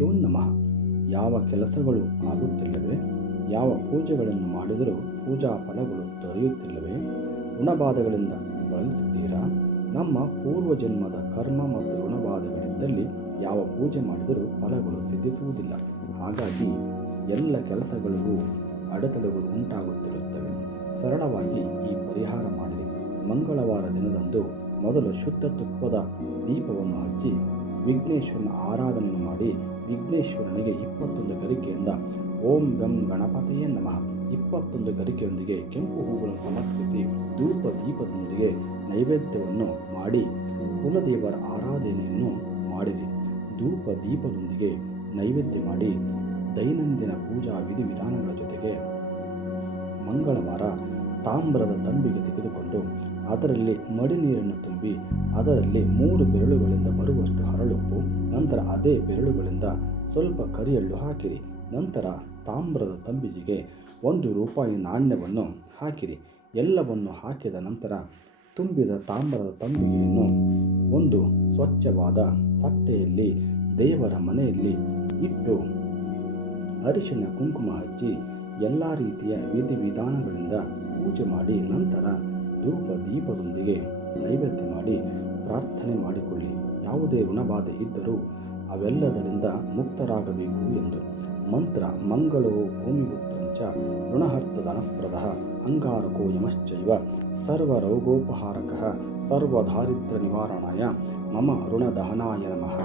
ಗುರುಭ್ಯೋ ನಮಃ. ಯಾವ ಕೆಲಸಗಳು ಆಗುತ್ತಿಲ್ಲವೇ, ಯಾವ ಪೂಜೆಗಳನ್ನು ಮಾಡಿದರೂ ಪೂಜಾ ಫಲಗಳು ದೊರೆಯುತ್ತಿಲ್ಲವೇ, ಋಣಬಾಧೆಗಳಿಂದ ಬಳಲುತ್ತಿದ್ದೀರಾ? ನಮ್ಮ ಪೂರ್ವಜನ್ಮದ ಕರ್ಮ ಮತ್ತು ಋಣಬಾಧೆಗಳಿದ್ದಲ್ಲಿ ಯಾವ ಪೂಜೆ ಮಾಡಿದರೂ ಫಲಗಳು ಸಿದ್ಧಿಸುವುದಿಲ್ಲ. ಹಾಗಾಗಿ ಎಲ್ಲ ಕೆಲಸಗಳಿಗೂ ಅಡೆತಡೆಗಳು ಉಂಟಾಗುತ್ತಿರುತ್ತವೆ. ಸರಳವಾಗಿ ಈ ಪರಿಹಾರ ಮಾಡಿರಿ. ಮಂಗಳವಾರ ದಿನದಂದು ಮೊದಲು ಶುದ್ಧ ತುಪ್ಪದ ದೀಪವನ್ನು ಹಚ್ಚಿ ವಿಘ್ನೇಶ್ವರನ ಆರಾಧನೆಯನ್ನು ಮಾಡಿ, ವಿಘ್ನೇಶ್ವರನಿಗೆ 21 ಗರಿಕೆಯಿಂದ ಓಂ ಗಂ ಗಣಪತಿಯೇ ನಮಃ 21 ಗರಿಕೆಯೊಂದಿಗೆ ಕೆಂಪು ಹೂಗಳನ್ನು ಸಮರ್ಪಿಸಿ ಧೂಪ ದೀಪದೊಂದಿಗೆ ನೈವೇದ್ಯವನ್ನು ಮಾಡಿ ಕುಲದೇವರ ಆರಾಧನೆಯನ್ನು ಮಾಡಿರಿ. ಧೂಪ ದೀಪದೊಂದಿಗೆ ನೈವೇದ್ಯ ಮಾಡಿ ದೈನಂದಿನ ಪೂಜಾ ವಿಧಿವಿಧಾನಗಳ ಜೊತೆಗೆ ಮಂಗಳವಾರ ತಾಮ್ರದ ತಂಬಿಗೆ ತೆಗೆದುಕೊಂಡು ಅದರಲ್ಲಿ ಮಡಿ ನೀರನ್ನು ತುಂಬಿ ಅದರಲ್ಲಿ 3 ಬೆರಳುಗಳಿಂದ ಬರುವಷ್ಟು ಹರಳುಪ್ಪು, ನಂತರ ಅದೇ ಬೆರಳುಗಳಿಂದ ಸ್ವಲ್ಪ ಕರಿಯಳ್ಳು ಹಾಕಿರಿ. ನಂತರ ತಾಮ್ರದ ತಂಬಿಗೆಗೆ 1 ರೂಪಾಯಿ ನಾಣ್ಯವನ್ನು ಹಾಕಿರಿ. ಎಲ್ಲವನ್ನು ಹಾಕಿದ ನಂತರ ತುಂಬಿದ ತಾಮ್ರದ ತಂಬಿಗೆಯನ್ನು ಒಂದು ಸ್ವಚ್ಛವಾದ ತಟ್ಟೆಯಲ್ಲಿ ದೇವರ ಮನೆಯಲ್ಲಿ ಇಟ್ಟು ಅರಿಶಿನ ಕುಂಕುಮ ಹಚ್ಚಿ ಎಲ್ಲ ರೀತಿಯ ವಿಧಿವಿಧಾನಗಳಿಂದ ಪೂಜೆ ಮಾಡಿ ನಂತರ ಧೂಪ ದೀಪದೊಂದಿಗೆ ನೈವೇದ್ಯ ಮಾಡಿ ಪ್ರಾರ್ಥನೆ ಮಾಡಿಕೊಳ್ಳಿ. ಯಾವುದೇ ಋಣಬಾಧೆ ಇದ್ದರೂ ಅವೆಲ್ಲದರಿಂದ ಮುಕ್ತರಾಗಬೇಕು ಎಂದು. ಮಂತ್ರ: ಮಂಗಳೋ ಭೂಮಿಪುತ್ರಂಚ ಋಣಹರ್ತಧನಪ್ರದಃ ಅಂಗಾರಕೋ ಯಮಶ್ಚೈವ ಸರ್ವರೋಗೋಪಹಾರಕಃ ಸರ್ವದಾರಿದ್ರ್ಯ ನಿವಾರಣಾಯ ಮಮ ಋಣದಹನಾಯ ನಮಃ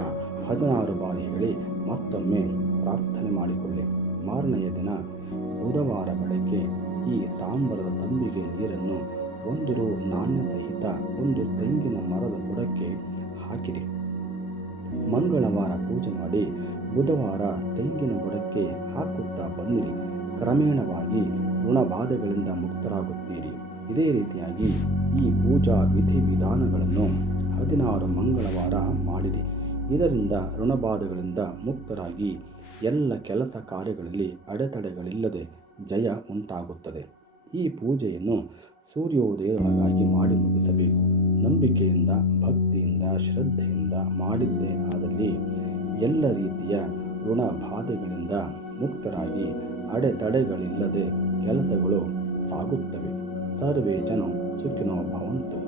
16 ಬಾರಿ ಹೇಳಿ ಮತ್ತೊಮ್ಮೆ ಪ್ರಾರ್ಥನೆ ಮಾಡಿಕೊಳ್ಳಿ. ಮಾರನೆಯ ದಿನ ಬುಧವಾರ ಬೆಳಗ್ಗೆ ಈ ತಾಮ್ರದ ತಂಬಿಗೆ ನೀರನ್ನು 1 ರೂ ನಾಣ್ಯ ಸಹಿತ ಒಂದು ತೆಂಗಿನ ಮರದ ಬುಡಕ್ಕೆ ಹಾಕಿರಿ. ಮಂಗಳವಾರ ಪೂಜೆ ಮಾಡಿ ಬುಧವಾರ ತೆಂಗಿನ ಬುಡಕ್ಕೆ ಹಾಕುತ್ತಾ ಬಂದಿರಿ. ಕ್ರಮೇಣವಾಗಿ ಋಣಬಾಧೆಗಳಿಂದ ಮುಕ್ತರಾಗುತ್ತೀರಿ. ಇದೇ ರೀತಿಯಾಗಿ ಈ ಪೂಜಾ ವಿಧಿವಿಧಾನಗಳನ್ನು 16 ಮಂಗಳವಾರ ಮಾಡಿರಿ. ಇದರಿಂದ ಋಣಬಾಧೆಗಳಿಂದ ಮುಕ್ತರಾಗಿ ಎಲ್ಲ ಕೆಲಸ ಕಾರ್ಯಗಳಲ್ಲಿ ಅಡೆತಡೆಗಳಿಲ್ಲದೆ ಜಯ ಉಂಟಾಗುತ್ತದೆ. ಈ ಪೂಜೆಯನ್ನು ಸೂರ್ಯೋದಯದೊಳಗಾಗಿ ಮಾಡಿ ಮುಗಿಸಬೇಕು. ನಂಬಿಕೆಯಿಂದ, ಭಕ್ತಿಯಿಂದ, ಶ್ರದ್ಧೆಯಿಂದ ಮಾಡಿದ್ದೇ ಆದಲ್ಲಿ ಎಲ್ಲ ರೀತಿಯ ಋಣಬಾಧೆಗಳಿಂದ ಮುಕ್ತರಾಗಿ ಅಡೆತಡೆಗಳಿಲ್ಲದೆ ಕೆಲಸಗಳು ಸಾಗುತ್ತವೆ. ಸರ್ವೇ ಜನ ಸುಖಿನೋ ಭವಂತು.